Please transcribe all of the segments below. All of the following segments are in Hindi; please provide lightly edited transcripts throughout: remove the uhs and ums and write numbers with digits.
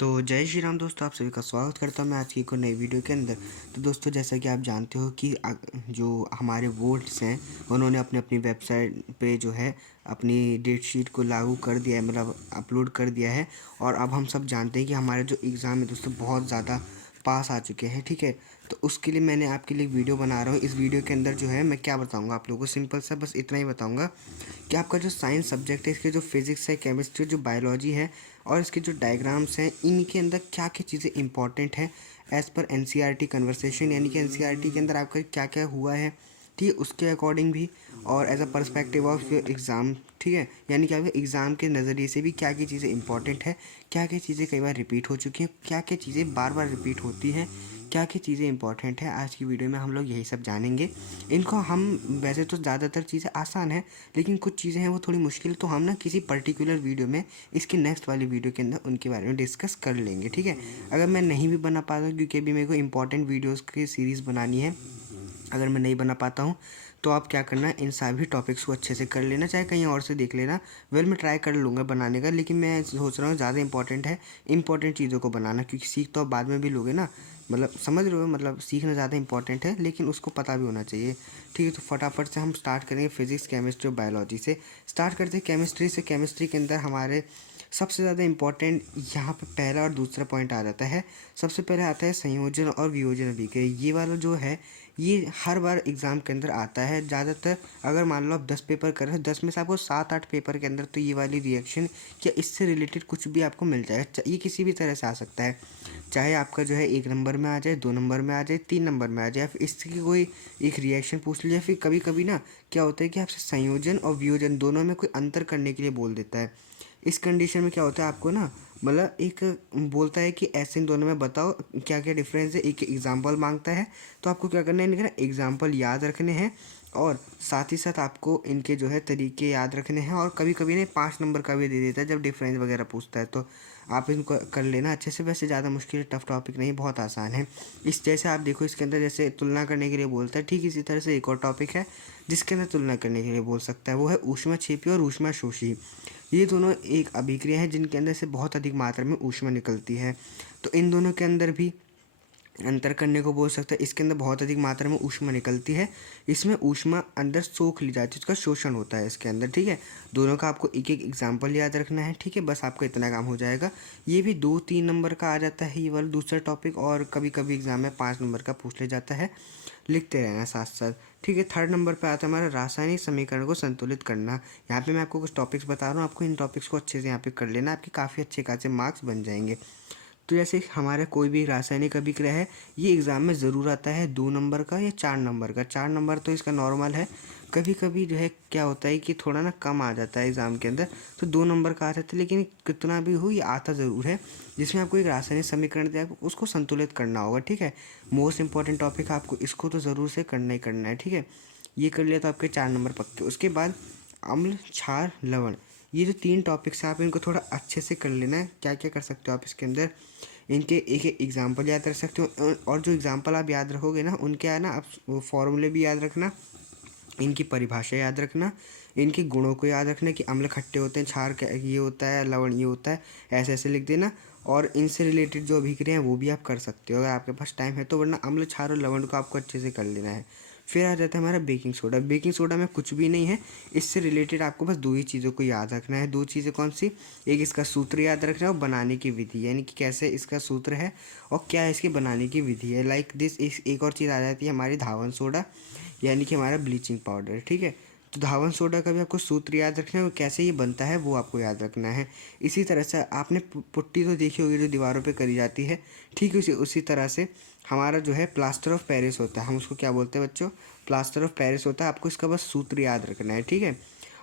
तो जय श्री राम दोस्तों, आप सभी का स्वागत करता हूं मैं आज की एक और नई वीडियो के अंदर। तो दोस्तों, जैसा कि आप जानते हो कि जो हमारे बोर्ड्स हैं उन्होंने अपनी अपनी वेबसाइट पे जो है अपनी डेट शीट को लागू कर दिया है, मतलब अपलोड कर दिया है। और अब हम सब जानते हैं कि हमारे जो एग्ज़ाम है दोस्तों बहुत ज़्यादा पास आ चुके हैं, ठीक है। तो उसके लिए मैंने आपके लिए वीडियो बना रहा हूँ। इस वीडियो के अंदर जो है मैं क्या बताऊँगा आप लोगों को, सिंपल सा बस इतना ही बताऊँगा कि आपका जो साइंस सब्जेक्ट है, इसके जो फिज़िक्स है, केमिस्ट्री, जो बायोलॉजी है और इसके जो डायग्राम्स हैं, इनके अंदर क्या क्या चीज़ें इंपॉर्टेंट हैं एज़ पर एनसीईआरटी कन्वर्सेशन, यानी कि एनसीईआरटी के अंदर आपका क्या क्या हुआ है, ठीक है, उसके अकॉर्डिंग भी। और as a perspective of exam, ठीक है, यानी कि आपके एग्ज़ाम के नज़रिए से भी क्या क्या चीज़ें इंपॉर्टेंट है, क्या क्या चीज़ें कई बार रिपीट हो चुकी हैं, क्या क्या चीज़ें बार बार रिपीट होती हैं, क्या क्या चीज़ें इंपॉर्टेंट है। आज की वीडियो में हम लोग यही सब जानेंगे। इनको हम वैसे तो ज़्यादातर चीज़ें आसान है, लेकिन कुछ चीज़ें हैं वो थोड़ी मुश्किल, तो हम ना किसी पर्टिकुलर वीडियो में, इसकी नेक्स्ट वाली वीडियो के अंदर उनके बारे में डिस्कस कर लेंगे, ठीक है। अगर मैं नहीं भी बना पाता, क्योंकि अभी मेरे को इंपॉर्टेंट वीडियोज़ की सीरीज़ बनानी है, अगर मैं नहीं बना पाता हूँ तो आप क्या करना, इन सभी टॉपिक्स को अच्छे से कर लेना, चाहे कहीं और से देख लेना। मैं ट्राई कर लूँगा बनाने का, लेकिन मैं सोच रहा हूँ ज़्यादा इंपॉर्टेंट है इंपॉर्टेंट चीज़ों को बनाना, क्योंकि सीख तो आप बाद में भी लोगे ना, मतलब समझ रहे हो, मतलब सीखना ज़्यादा इंपॉर्टेंट है, लेकिन उसको पता भी होना चाहिए, ठीक है। तो फटाफट से हम स्टार्ट करेंगे फिजिक्स, केमिस्ट्री और बायोलॉजी से। स्टार्ट करते हैं केमिस्ट्री से। केमिस्ट्री के अंदर हमारे सबसे ज़्यादा इंपॉर्टेंट यहाँ पे पहला और दूसरा पॉइंट आ जाता है। सबसे पहले आता है संयोजन और वियोजन अभिक्रिया। ये वाला जो है ये हर बार एग्ज़ाम के अंदर आता है ज़्यादातर। अगर मान लो आप 10 पेपर कर रहे हो, 10 में से आपको 7-8 पेपर के अंदर तो ये वाली रिएक्शन या इससे रिलेटेड कुछ भी आपको मिल जाएगा। ये किसी भी तरह से आ सकता है, चाहे आपका जो है 1 नंबर में आ जाए, 2 नंबर में आ जाए, 3 नंबर में आ जाए, फिर इसकी कोई एक रिएक्शन पूछ लीजिए। फिर कभी कभी ना क्या होता है कि आपसे संयोजन और वियोजन दोनों में कोई अंतर करने के लिए बोल देता है। इस कंडीशन में क्या होता है, आपको ना मतलब एक बोलता है कि ऐसे इन दोनों में बताओ क्या क्या डिफरेंस है, एक एग्जांपल मांगता है। तो आपको क्या करना है, इनके ना एग्जांपल याद रखने हैं और साथ ही साथ आपको इनके जो है तरीके याद रखने हैं। और कभी कभी ना 5 नंबर का भी दे देता है जब डिफरेंस वगैरह पूछता है, तो आप इनको कर लेना अच्छे से। वैसे ज़्यादा मुश्किल टफ टॉपिक नहीं, बहुत आसान है। इस जैसे आप देखो, इसके अंदर जैसे तुलना करने के लिए बोलता है, ठीक इसी तरह से एक और टॉपिक है जिसके अंदर तुलना करने के लिए बोल सकता है, वो है ऊष्माक्षेपी और ऊष्माशोषी। ये दोनों एक अभिक्रिया है जिनके अंदर से बहुत अधिक मात्रा में ऊष्मा निकलती है। तो इन दोनों के अंदर भी अंतर करने को बोल सकता है। इसके अंदर बहुत अधिक मात्रा में ऊष्मा निकलती है, इसमें ऊष्मा अंदर सोख ली जाती है, उसका शोषण होता है इसके अंदर, ठीक है। दोनों का आपको एक एक एग्जाम्पल याद रखना है, ठीक है, बस आपको इतना काम हो जाएगा। ये भी 2-3 नंबर का आ जाता है ये वाला दूसरा टॉपिक, और कभी कभी एग्जाम में 5 नंबर का पूछ ले जाता है, लिखते रहना साथ साथ, ठीक है। 3rd नंबर पे आता है हमारा रासायनिक समीकरण को संतुलित करना। यहाँ पे मैं आपको कुछ टॉपिक्स बता रहा हूँ, आपको इन टॉपिक्स को अच्छे से यहाँ पे कर लेना, आपके काफ़ी अच्छे खासे मार्क्स बन जाएंगे। तो जैसे हमारा कोई भी रासायनिक अभिक्रिया है, ये एग्ज़ाम में ज़रूर आता है 2 नंबर का या 4 नंबर का। 4 नंबर तो इसका नॉर्मल है, कभी कभी जो है क्या होता है कि थोड़ा ना कम आ जाता है एग्ज़ाम के अंदर, तो 2 नंबर का आ जाता है, लेकिन कितना भी हो ये आता ज़रूर है, जिसमें आपको एक रासायनिक समीकरण दिया है, उसको संतुलित करना होगा, ठीक है। मोस्ट इंपॉर्टेंट टॉपिक आपको इसको तो ज़रूर से करना ही करना है, ठीक है। ये कर लिया तो आपके 4 नंबर पक्के। उसके बाद अम्ल, क्षार, लवण, ये जो 3 टॉपिक्स हैं आप इनको थोड़ा अच्छे से कर लेना है। क्या क्या कर सकते हो आप इसके अंदर, इनके एक एक एग्जाम्पल याद रख सकते हो, और जो एग्जाम्पल आप याद रखोगे ना उनके है ना, आप वो फॉर्मूले भी याद रखना, इनकी परिभाषा याद रखना, इनके गुणों को याद रखना कि अम्ल खट्टे होते हैं, क्षार ये होता है, लवण ये होता है, ऐसे ऐसे लिख देना। और इनसे रिलेटेड जो अभिक्रिया हैं वो भी आप कर सकते हो अगर आपके पास टाइम है तो, वरना अम्ल, क्षार और लवण को आपको अच्छे से कर लेना है। फिर आ जाता है हमारा बेकिंग सोडा। बेकिंग सोडा में कुछ भी नहीं है, इससे रिलेटेड आपको बस 2 ही चीज़ों को याद रखना है। 2 चीज़ें कौन सी, एक इसका सूत्र याद रखना है और बनाने की विधि, यानी कि कैसे इसका सूत्र है और क्या इसके बनाने की विधि है। लाइक दिस एक और चीज़ आ जाती है हमारी धावन सोडा, यानी कि हमारा ब्लीचिंग पाउडर, ठीक है। तो धावन सोडा का भी आपको सूत्र याद रखना है और कैसे ये बनता है वो आपको याद रखना है। इसी तरह से आपने पुट्टी तो देखी होगी जो दीवारों पे करी जाती है, ठीक है, उसी तरह से हमारा जो है प्लास्टर ऑफ पेरिस होता है, हम उसको क्या बोलते हैं बच्चों, प्लास्टर ऑफ पेरिस होता है। आपको इसका बस सूत्र याद रखना है, ठीक है।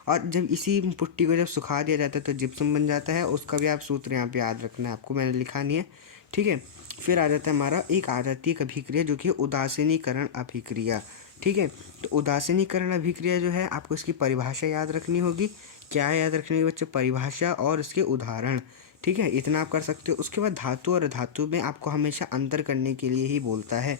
और जब इसी पुट्टी को जब सुखा दिया जाता है तो जिप्सम बन जाता है, उसका भी आप सूत्र यहाँ पे याद रखना है, आपको मैंने लिखा नहीं है, ठीक है। फिर आ जाता है हमारा एक आ जाती है अभिक्रिया जो कि उदासीनीकरण अभिक्रिया, ठीक है। तो उदासीनीकरण अभिक्रिया जो है आपको इसकी परिभाषा याद रखनी होगी। क्या याद रखनी होगी बच्चों, परिभाषा और इसके उदाहरण, ठीक है, इतना आप कर सकते हो। उसके बाद धातु और अधातु में आपको हमेशा अंतर करने के लिए ही बोलता है।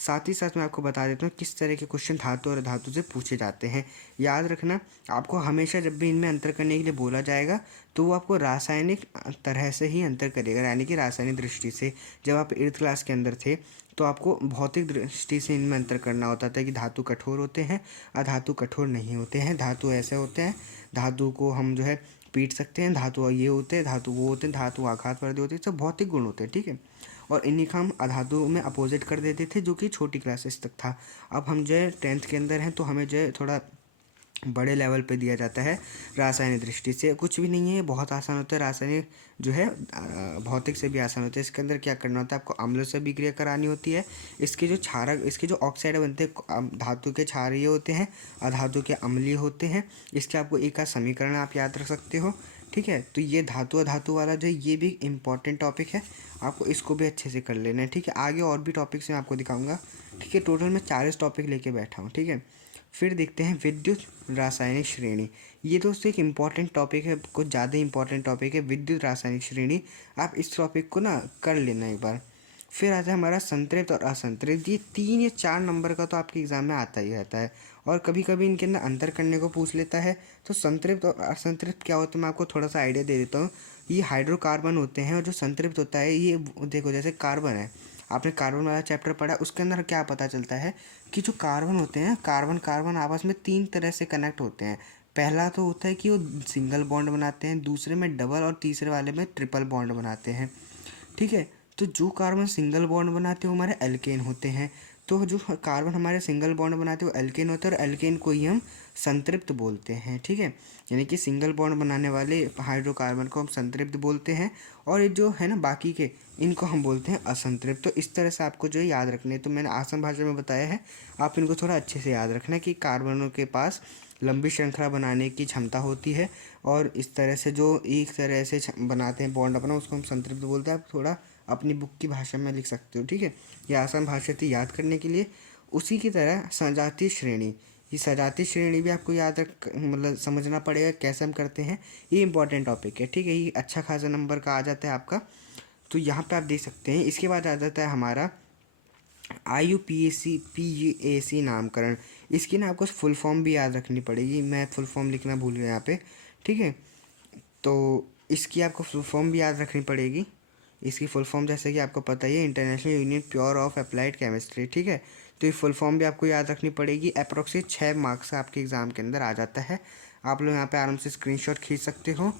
साथ ही साथ मैं आपको बता देता हूँ किस तरह के क्वेश्चन धातु और धातु से पूछे जाते हैं। याद रखना, आपको हमेशा जब भी इनमें अंतर करने के लिए बोला जाएगा तो वो आपको रासायनिक तरह से ही अंतर करेगा, यानी कि रासायनिक दृष्टि से। जब आप 8th क्लास के अंदर थे तो आपको भौतिक दृष्टि से इनमें अंतर करना होता था कि धातु कठोर होते हैं, अधातु कठोर नहीं होते हैं, धातु ऐसे होते हैं, धातु को हम जो है पीट सकते हैं, धातु ये होते हैं, धातु वो होते हैं, धातु आघातवर्ती होती है, सब भौतिक गुण होते हैं, ठीक है। और इन्हीं का हम अधातु में अपोजिट कर देते थे, जो कि छोटी क्लासेस तक था। अब हम जो है 10th के अंदर हैं तो हमें जो है थोड़ा बड़े लेवल पे दिया जाता है रासायनिक दृष्टि से। कुछ भी नहीं है, बहुत आसान होता है। रासायनिक जो है भौतिक से भी आसान होता है। इसके अंदर क्या करना होता है, आपको अम्लों से भी क्रिया करानी होती है। इसके जो क्षारक, इसके जो ऑक्साइड बनते हैं धातु के क्षारीय होते हैं, अधातु के अम्लीय होते हैं। इसके आपको एक का समीकरण आप याद रख सकते हो, ठीक है। तो ये धातु अधातु वाला जो है ये भी इम्पॉर्टेंट टॉपिक है, आपको इसको भी अच्छे से कर लेना है, ठीक है। आगे और भी टॉपिक्स मैं आपको दिखाऊंगा, ठीक है। टोटल मैं 40 टॉपिक लेके बैठा हूँ, ठीक है। फिर देखते हैं विद्युत रासायनिक श्रेणी। ये दोस्तों एक इम्पॉर्टेंट टॉपिक है, कुछ ज़्यादा इम्पॉर्टेंट टॉपिक है विद्युत रासायनिक श्रेणी। आप इस टॉपिक को ना कर लेना एक बार। फिर आता है हमारा संतृप्त और असंतृप्त। ये 3 या 4 नंबर का तो आपके एग्ज़ाम में आता ही रहता है, और कभी कभी इनके अंदर अंतर करने को पूछ लेता है। तो संतृप्त और असंतृप्त क्या होता है, मैं आपको थोड़ा सा आइडिया दे देता हूँ। ये हाइड्रोकार्बन होते हैं, और जो संतृप्त होता है ये देखो जैसे कार्बन है, आपने कार्बन वाला चैप्टर पढ़ा, उसके अंदर क्या पता चलता है कि जो कार्बन होते हैं, कार्बन कार्बन आपस में 3 तरह से कनेक्ट होते हैं। पहला तो होता है कि वो सिंगल बॉन्ड बनाते हैं, दूसरे में डबल, और तीसरे वाले में ट्रिपल बॉन्ड बनाते हैं, ठीक है। तो जो कार्बन सिंगल बॉन्ड बनाते हैं वो हमारे एल्केन होते हैं। तो जो कार्बन हमारे सिंगल बॉन्ड बनाते हैं वो एल्केन होते हैं, और एल्केन को ही हम संतृप्त बोलते हैं, ठीक है। यानी कि सिंगल बॉन्ड बनाने वाले हाइड्रोकार्बन को हम संतृप्त बोलते हैं, और ये जो है ना बाकी के, इनको हम बोलते हैं असंतृप्त। तो इस तरह से आपको जो है याद रखने, तो मैंने आसान भाषा में बताया है, आप इनको थोड़ा अच्छे से याद रखना कि कार्बनों के पास लंबी श्रृंखला बनाने की क्षमता होती है, और इस तरह से जो एक तरह से बनाते हैं बॉन्ड अपना, उसको हम संतृप्त बोलते हैं। आप थोड़ा अपनी बुक की भाषा में लिख सकते हो, ठीक है। ये आसान भाषा थी याद करने के लिए। उसी की तरह सजातीय श्रेणी, ये सजातीय श्रेणी भी आपको याद रख मतलब समझना पड़ेगा कैसे हम करते हैं। ये इंपॉर्टेंट टॉपिक है, ठीक है। ये अच्छा खासा नंबर का आ जाता है आपका, तो यहाँ पे आप देख सकते हैं। इसके बाद आ जाता है हमारा IUPAC नामकरण। इसकी ना आपको फुल फॉर्म भी याद रखनी पड़ेगी, मैं फुल फॉर्म लिखना भूल गया यहाँ पे, ठीक है। तो इसकी आपको फुल फॉर्म भी याद रखनी पड़ेगी। इसकी फुल फॉर्म जैसे कि आपको पता ही है, international union pure of applied chemistry, ठीक है। तो ये फुल फॉर्म भी आपको याद रखनी पड़ेगी। अप्रोक्सीमेट 6 मार्क्स का आपके एग्ज़ाम के अंदर आ जाता है। आप लोग यहाँ पे आराम से स्क्रीनशॉट खींच सकते हो।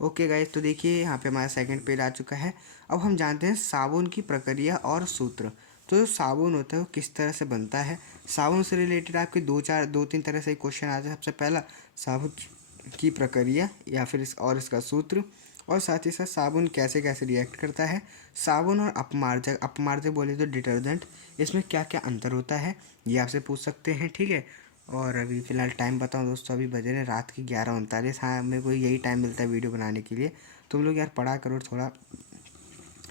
ओके गाइस, तो देखिए यहाँ पे हमारा सेकंड पेज आ चुका है। अब हम जानते हैं साबुन की प्रक्रिया और सूत्र। तो जो साबुन होता है वो किस तरह से बनता है, साबुन से रिलेटेड आपके 2-3 तरह से क्वेश्चन आते हैं। सबसे पहला साबुन की प्रक्रिया या फिर इसका सूत्र, और साथ ही साथ साबुन कैसे कैसे रिएक्ट करता है। साबुन और अपमार्जक, अपमार्जक बोले तो डिटर्जेंट, इसमें क्या क्या अंतर होता है ये आपसे पूछ सकते हैं, ठीक है। और अभी फ़िलहाल टाइम बताऊँ दोस्तों, अभी बज रहे हैं रात के 11:39। हाँ, मेरे को यही टाइम मिलता है वीडियो बनाने के लिए। तुम लोग यार पढ़ा करो थोड़ा।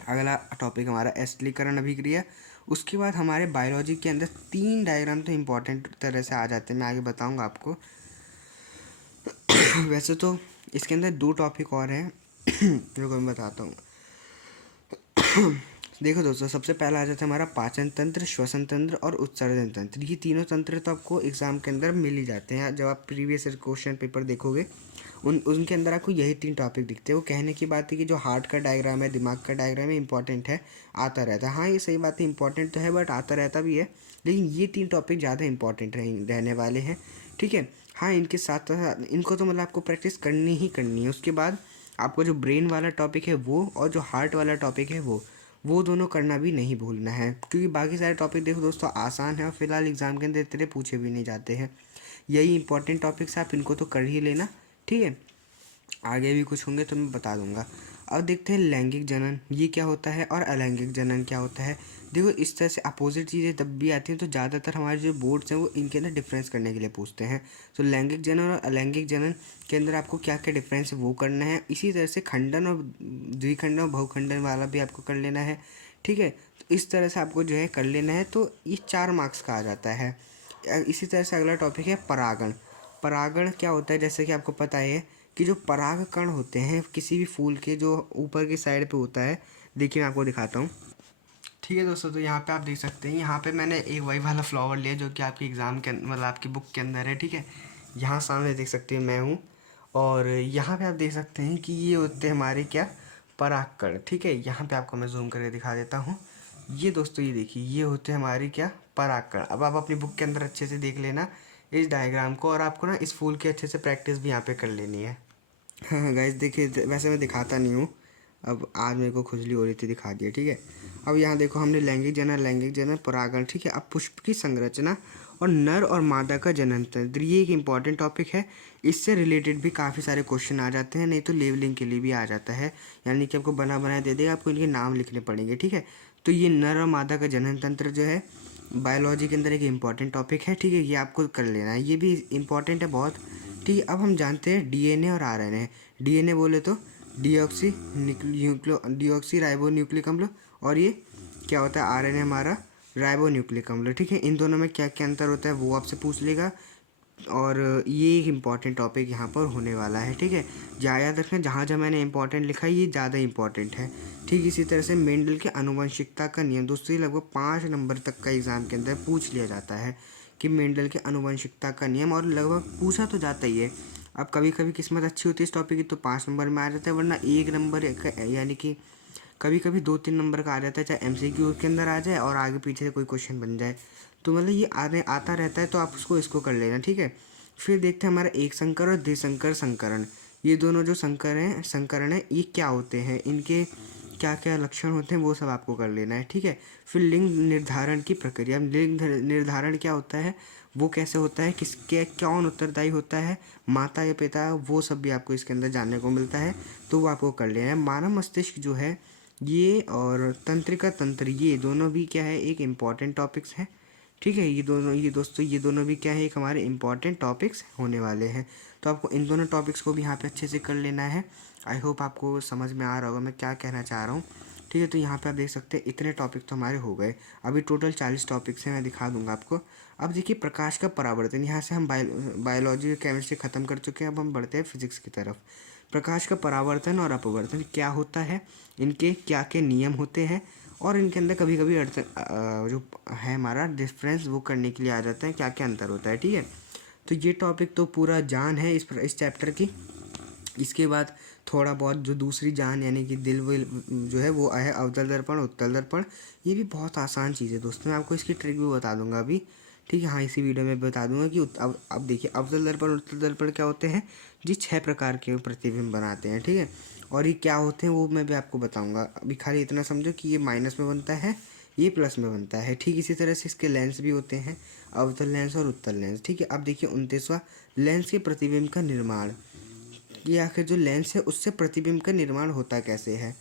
अगला टॉपिक हमारा एस्थिरीकरण अभिक्रिया। उसके बाद हमारे बायोलॉजी के अंदर 3 डायग्राम तो इम्पॉर्टेंट तरह से आ जाते हैं, मैं आगे बताऊँगा आपको। वैसे तो इसके अंदर 2 टॉपिक और हैं जो मैं बताता हूँ। देखो दोस्तों, सबसे पहला आ जाता है हमारा पाचन तंत्र, श्वसन तंत्र और उत्सर्जन तंत्र। ये तीनों तंत्र तो आपको एग्जाम के अंदर मिल ही जाते हैं। जब आप प्रीवियस क्वेश्चन पेपर देखोगे उनके अंदर आपको यही 3 टॉपिक दिखते हैं। वो कहने की बात है कि जो हार्ट का डायग्राम है, दिमाग का डायग्राम है, इंपॉर्टेंट है, आता रहता है। हाँ, ये सही बात है, इंपॉर्टेंट तो है बट आता रहता भी है, लेकिन ये 3 टॉपिक ज़्यादा इंपॉर्टेंट रहने वाले हैं, ठीक है। हाँ, इनके साथ साथ इनको तो मतलब आपको प्रैक्टिस करनी ही करनी है। उसके बाद आपको जो ब्रेन वाला टॉपिक है वो, और जो हार्ट वाला टॉपिक है वो दोनों करना भी नहीं भूलना है, क्योंकि बाकी सारे टॉपिक देखो दोस्तों आसान है, और फिलहाल एग्ज़ाम के अंदर इतने पूछे भी नहीं जाते हैं। यही इंपॉर्टेंट टॉपिक्स आप इनको तो कर ही लेना, ठीक है। आगे भी कुछ होंगे तो मैं बता दूंगा। अब देखते हैं लैंगिक जनन, ये क्या होता है, और अलैंगिक जनन क्या होता है। देखो, इस तरह से अपोजिट चीज़ें तब भी आती हैं, तो ज़्यादातर हमारे जो बोर्ड्स हैं वो इनके अंदर डिफरेंस करने के लिए पूछते हैं। तो लैंगिक जनन और अलैंगिक जनन के अंदर आपको क्या क्या डिफरेंस है वो करना है। इसी तरह से खंडन और द्विखंडन और बहुखंडन वाला भी आपको कर लेना है, ठीक है। तो इस तरह से आपको जो है कर लेना है, तो ये 4 मार्क्स का आ जाता है। इसी तरह से अगला टॉपिक है परागण। परागण क्या होता है, जैसे कि आपको पता है कि जो पराग कण होते हैं किसी भी फूल के, जो ऊपर की साइड पे होता है, देखिए मैं आपको दिखाता हूँ। ठीक है दोस्तों, तो यहाँ पे आप देख सकते हैं, यहाँ पे मैंने एक वही वाला फ्लावर लिया जो कि आपकी एग्ज़ाम के मतलब आपकी बुक के अंदर है। ठीक है, यहाँ सामने देख सकते हैं मैं हूँ, और यहाँ पे आप देख सकते हैं कि ये होते हैं हमारे क्या, परागकण। ठीक है, यहाँ पे आपको मैं जूम करके दिखा देता हूँ। ये दोस्तों ये देखिए, ये होते हैं हमारे क्या, परागकण। अब आप अपनी बुक के अंदर अच्छे से देख लेना इस डायग्राम को, और आपको ना इस फूल की अच्छे से प्रैक्टिस भी यहाँ पे कर लेनी है। हाँ गाइस देखिए, वैसे मैं दिखाता नहीं हूँ, अब आज मेरे को खुजली हो रही थी, दिखा दिया। ठीक है, अब यहाँ देखो हमने लैंगिक जनन, परागण। ठीक है, अब पुष्प की संरचना और नर और मादा का जनन तंत्र, ये एक इम्पॉर्टेंट टॉपिक है। इससे रिलेटेड भी काफ़ी सारे क्वेश्चन आ जाते हैं, नहीं तो लेवलिंग के लिए भी आ जाता है, यानी कि आपको बना बनाया दे देगा, आपको इनके नाम लिखने पड़ेंगे। ठीक है, तो ये नर और मादा का जनन तंत्र जो है बायोलॉजी के अंदर एक इम्पॉर्टेंट टॉपिक है। ठीक है, ये आपको कर लेना है, ये भी इम्पॉर्टेंट है बहुत। ठीक है, अब हम जानते हैं डीएनए और आरएनए। डीएनए बोले तो डिऑक्सी राइबो न्यूक्लिक अम्ल, और ये क्या होता है, आरएनए हमारा राइबो न्यूक्लिक अम्ल। ठीक है, इन दोनों में क्या क्या अंतर होता है वो आपसे पूछ लेगा, और ये एक इम्पॉर्टेंट टॉपिक यहाँ पर होने वाला है। ठीक है, याद रखना, जहाँ जहाँ मैंने इम्पॉर्टेंट लिखा है ये ज़्यादा इम्पॉर्टेंट है। ठीक, इसी तरह से मेंडल के आनुवंशिकता का नियम दोस्तों, ये लगभग 5 नंबर तक का एग्ज़ाम के अंदर पूछ लिया जाता है कि मेंडल के आनुवंशिकता का नियम, और लगभग पूछा तो जाता ही है। अब कभी कभी किस्मत अच्छी होती है इस टॉपिक की तो 5 नंबर में आ जाता है, वरना 1 नंबर यानी कि कभी कभी 2-3 नंबर का आ जाता है, चाहे एमसीक्यू के अंदर आ जाए और आगे पीछे से कोई क्वेश्चन बन जाए, तो मतलब ये आता रहता है, तो आप इसको कर लेना। ठीक है, फिर देखते हैं हमारा एक संकर और द्विसंकर संकरण। ये दोनों जो संकरण है, ये क्या होते हैं, इनके क्या क्या लक्षण होते हैं, वो सब आपको कर लेना है। ठीक है, फिर लिंग निर्धारण की प्रक्रिया। लिंग निर्धारण क्या होता है, वो कैसे होता है, किसके कौन उत्तरदायी होता है, माता या पिता, वो सब भी आपको इसके अंदर जानने को मिलता है, तो वो आपको कर लेना है। मानव मस्तिष्क जो है ये, और तंत्रिका तंत्र, ये दोनों भी क्या है, एक इम्पॉर्टेंट टॉपिक्स हैं। ठीक है, ये दोनों भी क्या है, एक हमारे इम्पॉर्टेंट टॉपिक्स होने वाले हैं, तो आपको इन दोनों टॉपिक्स को भी यहाँ पे अच्छे से कर लेना है। आई होप आपको समझ में आ रहा होगा मैं क्या कहना चाह रहा हूँ। ठीक है, तो यहाँ पे आप देख सकते हैं इतने टॉपिक तो हमारे हो गए। अभी टोटल 40 टॉपिक्स हैं, मैं दिखा दूंगा आपको। अब देखिए प्रकाश का परावर्तन, यहाँ से हम बायोलॉजी और केमिस्ट्री ख़त्म कर चुके हैं, अब हम बढ़ते हैं फिजिक्स की तरफ। प्रकाश का परावर्तन और अपवर्तन क्या होता है, इनके क्या क्या नियम होते हैं, और इनके अंदर कभी कभी जो है हमारा डिफरेंस वो करने के लिए आ जाता है, क्या क्या अंतर होता है। ठीक है, तो ये टॉपिक तो पूरा जान है इस चैप्टर की। इसके बाद थोड़ा बहुत जो दूसरी जान यानी कि दिल विल जो है वो है अवतल दर्पण उत्तल दर्पण। ये भी बहुत आसान चीज़ है दोस्तों, मैं आपको इसकी ट्रिक भी बता दूंगा अभी। ठीक है, हाँ इसी वीडियो में बता दूंगा कि अब देखिए अवतल दर्पण उत्तल दर्पण क्या होते हैं जी, 6 प्रकार के प्रतिबिंब बनाते हैं। ठीक है, और ये क्या होते हैं वो मैं भी आपको बताऊंगा। अभी खाली इतना समझो कि ये माइनस में बनता है, ये प्लस में बनता है। ठीक, इसी तरह से इसके लेंस भी होते हैं, अवतल लेंस और उत्तल लेंस। ठीक है, अब देखिए 29वां, लेंस के प्रतिबिंब का निर्माण। ये आखिर जो लेंस है उससे प्रतिबिंब का निर्माण होता कैसे है।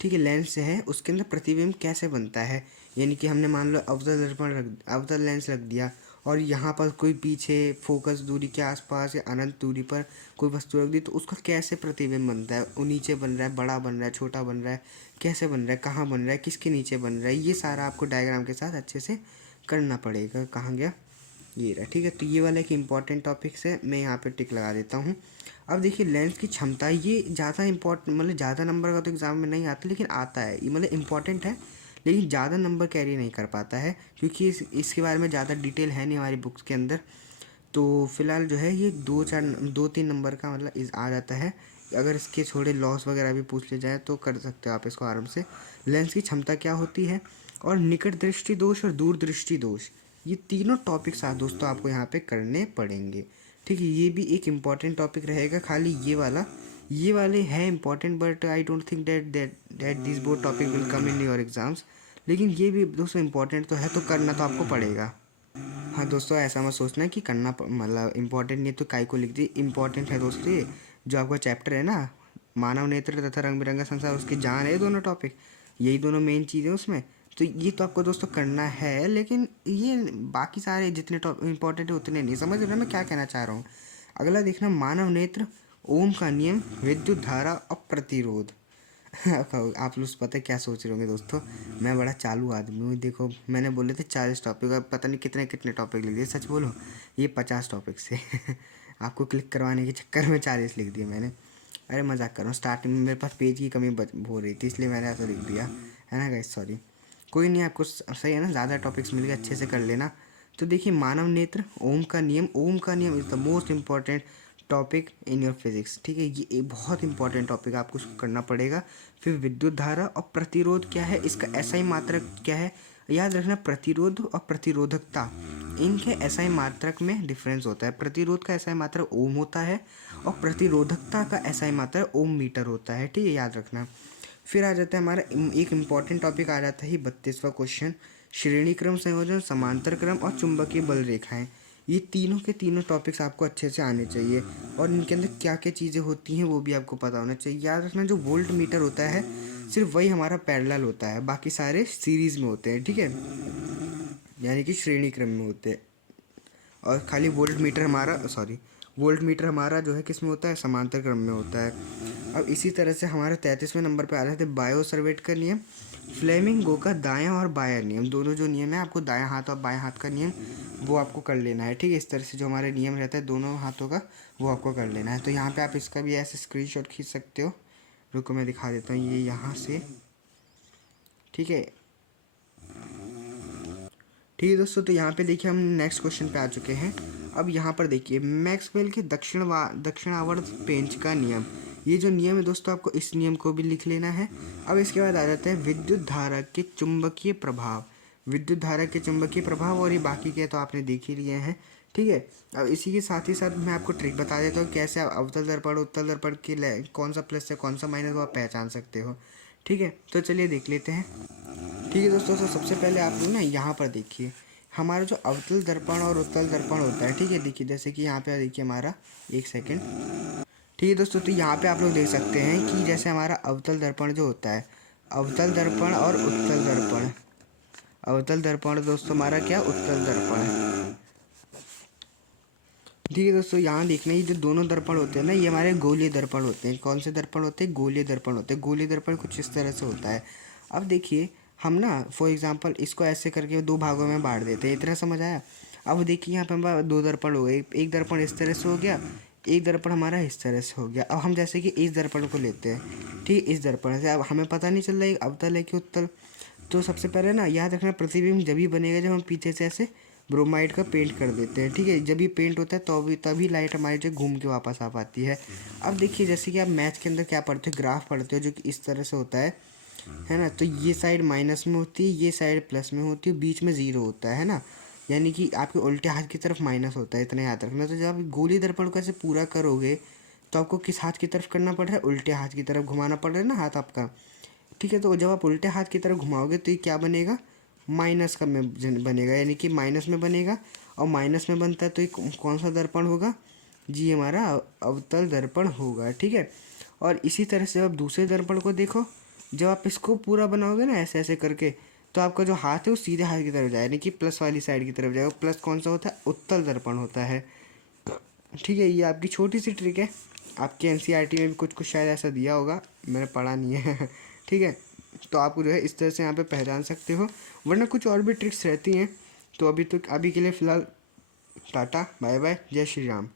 ठीक है, लेंस है उसके अंदर प्रतिबिंब कैसे बनता है, यानी कि हमने मान लो अवतल लेंस रख दिया, और यहाँ पर कोई पीछे फोकस दूरी के आसपास या अनंत दूरी पर कोई वस्तु रख दी, तो उसका कैसे प्रतिबिंब बनता है, वो नीचे बन रहा है, बड़ा बन रहा है, छोटा बन रहा है, कैसे बन रहा है, कहाँ बन रहा है, किसके नीचे बन रहा है, ये सारा आपको डायग्राम के साथ अच्छे से करना पड़ेगा। कहाँ गया, ये रहा। ठीक है, तो ये वाला एक इम्पॉर्टेंट टॉपिक्स है, मैं यहाँ पे टिक लगा देता हूँ। अब देखिए लेंस की क्षमता, ये ज़्यादा इम्पोर्टेंट मतलब ज़्यादा नंबर का तो एग्ज़ाम में नहीं आता, लेकिन आता है, ये मतलब इम्पॉर्टेंट है, लेकिन ज़्यादा नंबर कैरी नहीं कर पाता है, क्योंकि इसके बारे में ज़्यादा डिटेल है नहीं हमारी बुक्स के अंदर। तो फिलहाल जो है ये 2-3 नंबर का मतलब आ जाता है। अगर इसके थोड़े लॉस वगैरह भी पूछ ले जाए तो कर सकते हो आप इसको आराम से। लेंस की क्षमता क्या होती है, और निकट दृष्टि दोष और दूर दृष्टि दोष, ये तीनों टॉपिक्स दोस्तों आपको यहाँ पे करने पड़ेंगे। ठीक है, ये भी एक इम्पॉर्टेंट टॉपिक रहेगा। खाली ये वाले हैं important, but I don't think that this both topic will come in your exams. लेकिन ये भी दोस्तों इम्पॉर्टेंट तो है, तो करना तो आपको पड़ेगा। हाँ दोस्तों, ऐसा मत सोचना कि मतलब इम्पोर्टेंट नहीं तो काय को लिख दी, इम्पोर्टेंट है दोस्तों। ये जो आपका चैप्टर है ना, मानव नेत्र तथा रंग बिरंगा संसार, उसकी जान है दोनों टॉपिक, यही दोनों मेन चीज़ें उसमें। तो ये तो आपको दोस्तों करना है, लेकिन ये बाकी सारे जितने इम्पोर्टेंट है उतने नहीं। समझ रहे हो मैं क्या कहना चाह रहा हूँ। अगला देखना, मानव नेत्र, ओम का नियम, विद्युत धारा और प्रतिरोध। आप लोग पता है क्या सोच रहे होंगे दोस्तों, मैं बड़ा चालू आदमी हूँ। देखो मैंने बोले थे 40 टॉपिक, अब पता नहीं कितने कितने टॉपिक लिख दिए। सच बोलो, ये 50 टॉपिक से आपको क्लिक करवाने के चक्कर में 40 लिख दिए मैंने। अरे मजाक कर रहा हूँ, स्टार्टिंग में मेरे पास पेज की कमी हो रही थी, इसलिए मैंने ऐसा लिख दिया है ना गाइस, सॉरी। कोई नहीं, आपको सही है ना, ज़्यादा टॉपिक्स मिल गए, अच्छे से कर लेना। तो देखिए, मानव नेत्र, ओम का नियम। ओम का नियम is the most important topic in your physics, ठीक है। ये एक बहुत इंपॉर्टेंट टॉपिक आपको करना पड़ेगा। फिर विद्युत धारा और प्रतिरोध क्या है, इसका एसआई मात्रक क्या है, याद रखना। प्रतिरोध और प्रतिरोधकता, इनके एसआई मात्रक में डिफरेंस होता है। प्रतिरोध का एसआई मात्रक ओम होता है और प्रतिरोधकता का एसआई मात्रक ओम मीटर होता है, ठीक है, याद रखना। फिर आ जाता है हमारा एक इम्पॉर्टेंट टॉपिक आ जाता है 32वां क्वेश्चन, श्रेणी क्रम संयोजन, समांतर क्रम और चुंबकीय बल रेखाएं। ये तीनों के तीनों टॉपिक्स आपको अच्छे से आने चाहिए और इनके अंदर क्या क्या चीज़ें होती हैं वो भी आपको पता होना चाहिए। याद रखना, जो वोल्ट मीटर होता है सिर्फ वही हमारा पैरेलल होता है, बाकी सारे सीरीज़ में होते हैं, ठीक है, यानी कि श्रेणी क्रम में होते हैं। और खाली वोल्ट मीटर हमारा जो है किस में होता है, समांतर क्रम में होता है। अब इसी तरह से हमारे 33वें नंबर पे आ रहे थे बायो सर्वेट का नियम, फ्लेमिंगो का दायां और बायां नियम। दोनों जो नियम है, आपको दायां हाथ और बायां हाथ का नियम वो आपको कर लेना है, ठीक है। इस तरह से जो हमारे नियम रहता है दोनों हाथों का, वो आपको कर लेना है। तो यहाँ पे आप इसका भी ऐसे स्क्रीनशॉट खींच सकते हो। रुको मैं दिखा देता हूँ, ये यहाँ से, ठीक है। ठीक है दोस्तों, तो यहाँ पे देखिए हम नेक्स्ट क्वेश्चन पे आ चुके हैं। अब यहाँ पर देखिए मैक्सवेल के दक्षिणावर्त पेंच का नियम। ये जो नियम है दोस्तों, आपको इस नियम को भी लिख लेना है। अब इसके बाद आ जाता है विद्युत धारा के चुंबकीय प्रभाव। विद्युत धारा के चुंबकीय प्रभाव, और ये बाकी के तो आपने देख ही लिए हैं, ठीक है। अब इसी के साथ ही साथ मैं आपको ट्रिक बता देता हूँ कैसे आप अवतल दर्पण उत्तल दर्पण के कौन सा प्लस है कौन सा माइनस वो आप पहचान सकते हो, ठीक है। तो चलिए देख लेते हैं। ठीक है दोस्तों, तो सबसे पहले आप लोग ना यहाँ पर देखिए हमारा जो अवतल दर्पण और उत्तल दर्पण होता है, ठीक है। देखिए जैसे कि यहाँ पे देखिए हमारा, एक सेकंड, ठीक है दोस्तों, तो यहाँ पे आप लोग देख सकते हैं कि जैसे हमारा अवतल दर्पण जो होता है, अवतल दर्पण और उत्तल दर्पण, अवतल दर्पण दोस्तों हमारा क्या, उत्तल दर्पण है, ठीक है दोस्तों। यहाँ देखना, ये जो दोनों दर्पण होते हैं ना, ये हमारे गोलीय दर्पण होते हैं। कौन से दर्पण होते हैं, गोलीय दर्पण होते हैं। गोलीय दर्पण कुछ इस तरह से होता है। अब देखिए हम ना फॉर एग्जांपल इसको ऐसे करके दो भागों में बांट देते हैं, इतना समझ आया। अब देखिए यहाँ पे हमारा दो दर्पण हो गए, एक दर्पण इस तरह से हो गया, एक दर्पण हमारा इस तरह से हो गया। अब हम जैसे कि इस दर्पण को लेते हैं, ठीक है, इस दर्पण से अब हमें पता नहीं चल रहा है अवतल है कि उत्तल। तो सबसे पहले ना याद रखना, प्रतिबिंब जब ही बनेगा जब हम पीछे से ऐसे ब्रोमाइड का पेंट कर देते हैं, ठीक है। जब ये पेंट होता है तो तभी लाइट हमारी जो घूम के वापस आ पाती है। अब देखिए जैसे कि आप मैथ के अंदर क्या पढ़ते हो, ग्राफ पढ़ते हो, जो कि इस तरह से होता है ना। तो ये साइड माइनस में होती है, ये साइड प्लस में होती है, बीच में ज़ीरो होता है ना, यानी कि आपके उल्टे हाथ की तरफ माइनस होता है, इतना याद रखना। तो जब आप गोली दर्पण को ऐसे पूरा करोगे तो आपको किस हाथ की तरफ करना पड़ रहा है, उल्टे हाथ की तरफ घुमाना पड़ रहा है ना हाथ आपका, ठीक है। तो जब आप उल्टे हाथ की तरफ घुमाओगे तो ये क्या बनेगा, माइनस का में बनेगा, यानी कि माइनस में बनेगा। और माइनस में बनता है तो ये कौन सा दर्पण होगा जी, हमारा अवतल दर्पण होगा, ठीक है। और इसी तरह से आप दूसरे दर्पण को देखो, जब आप इसको पूरा बनाओगे ना ऐसे ऐसे करके, तो आपका जो हाथ है वो सीधे हाथ की तरफ जाएगा, यानी कि प्लस वाली साइड की तरफ जाएगा। प्लस कौन सा होता है, उत्तल दर्पण होता है, ठीक है। ये आपकी छोटी सी ट्रिक है, आपके एनसीईआरटी में भी कुछ कुछ शायद ऐसा दिया होगा, मैंने पढ़ा नहीं है ठीक है। तो आप जो है इस तरह से यहाँ पे पहचान सकते हो, वरना कुछ और भी ट्रिक्स रहती हैं। तो अभी के लिए फ़िलहाल टाटा बाय बाय, जय श्री राम।